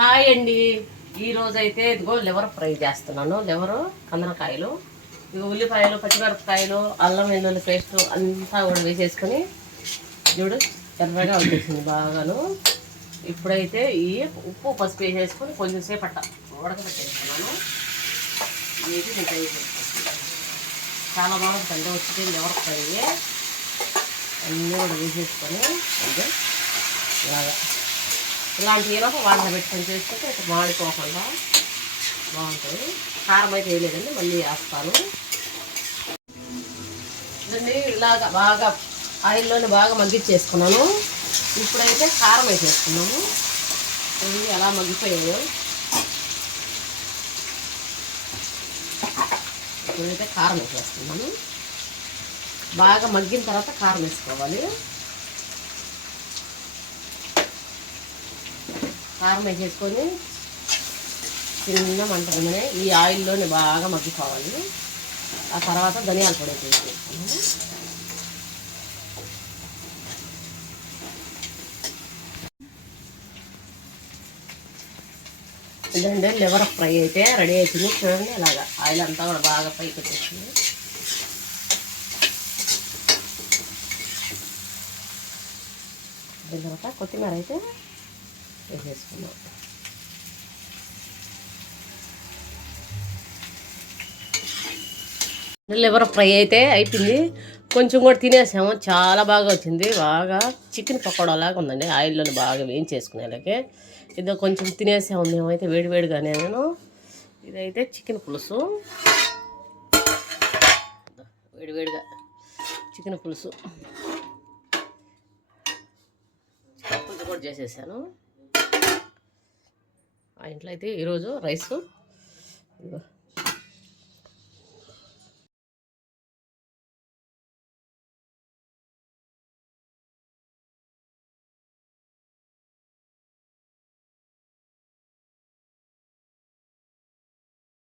Hi అండి. ఈరోజు అయితే ఇదిగో లివర్ ఫ్రై చేస్తున్నాను. లివరు కందనకాయలు ఇదిగో ఉల్లిపాయలు పచ్చిమిరపకాయలు అల్లం వెల్లుల్లి పేస్ట్ అంతా కూడా వేసేసుకొని చూడు ఎర్రగా వచ్చేసింది బాగాను. ఇప్పుడైతే ఈ ఉప్పు పసుపు వేసేసుకొని కొంచెం సేపు అట్ట ఉడకబెట్టేస్తున్నాను ఇది మీకు అయిపోతుంది చాలా బాగుంటుంది వచ్చింది లివర్ ఫ్రై. అన్నీ కూడా వేసేసుకొని ఇదే ఇలాగా ఇలాంటి ఈరోజు వాళ్ళ పెట్టుకొని చేసుకుంటే ఇట్లా మాడిపోకుండా బాగుంటుంది. కారం అయితే వేయలేదండి మళ్ళీ వేస్తాను. ఇదండి ఇలాగా బాగా ఆయిల్లోనే బాగా మగ్గిచ్చేసుకున్నాను. ఇప్పుడైతే కారం వేసేసుకున్నాము ఇవి ఎలా మగ్గిపోయాయో. ఇప్పుడైతే కారం వేసేస్తున్నాను బాగా మగ్గిన తర్వాత కారం వేసుకోవాలి. కారం వేసేసుకొని చిన్న మంట మీదనే ఈ ఆయిల్లోనే బాగా మగ్గిపోవాలి. ఆ తర్వాత ధనియాల పొడి వేసేసుకున్నాము ఇదండి లివర్ ఫ్రై అయితే రెడీ అవుతుంది చూడండి ఇలాగా ఆయిల్ అంతా కూడా బాగా పైకి వచ్చేసింది. తర్వాత కొత్తిమీర అయితే వేసేసుకున్నాం లివర్ ఫ్రై అయితే అయిపోయింది. కొంచెం కూడా తినేసాము. చాలా బాగా వచ్చింది. బాగా చికెన్ పకోడా లాగా ఉందండి. ఆయిల్లోనే బాగా వేయించేసుకునేలాగే ఇదో కొంచెం తినేసాము మేమైతే వేడివేడిగానే నేను. ఇదైతే చికెన్ పులుసు. వేడివేడిగా చికెన్ పులుసు. చికెన్ పులుసు కూడా చేసేసాను. ఆ ఇంట్లో అయితే ఈరోజు రైసు.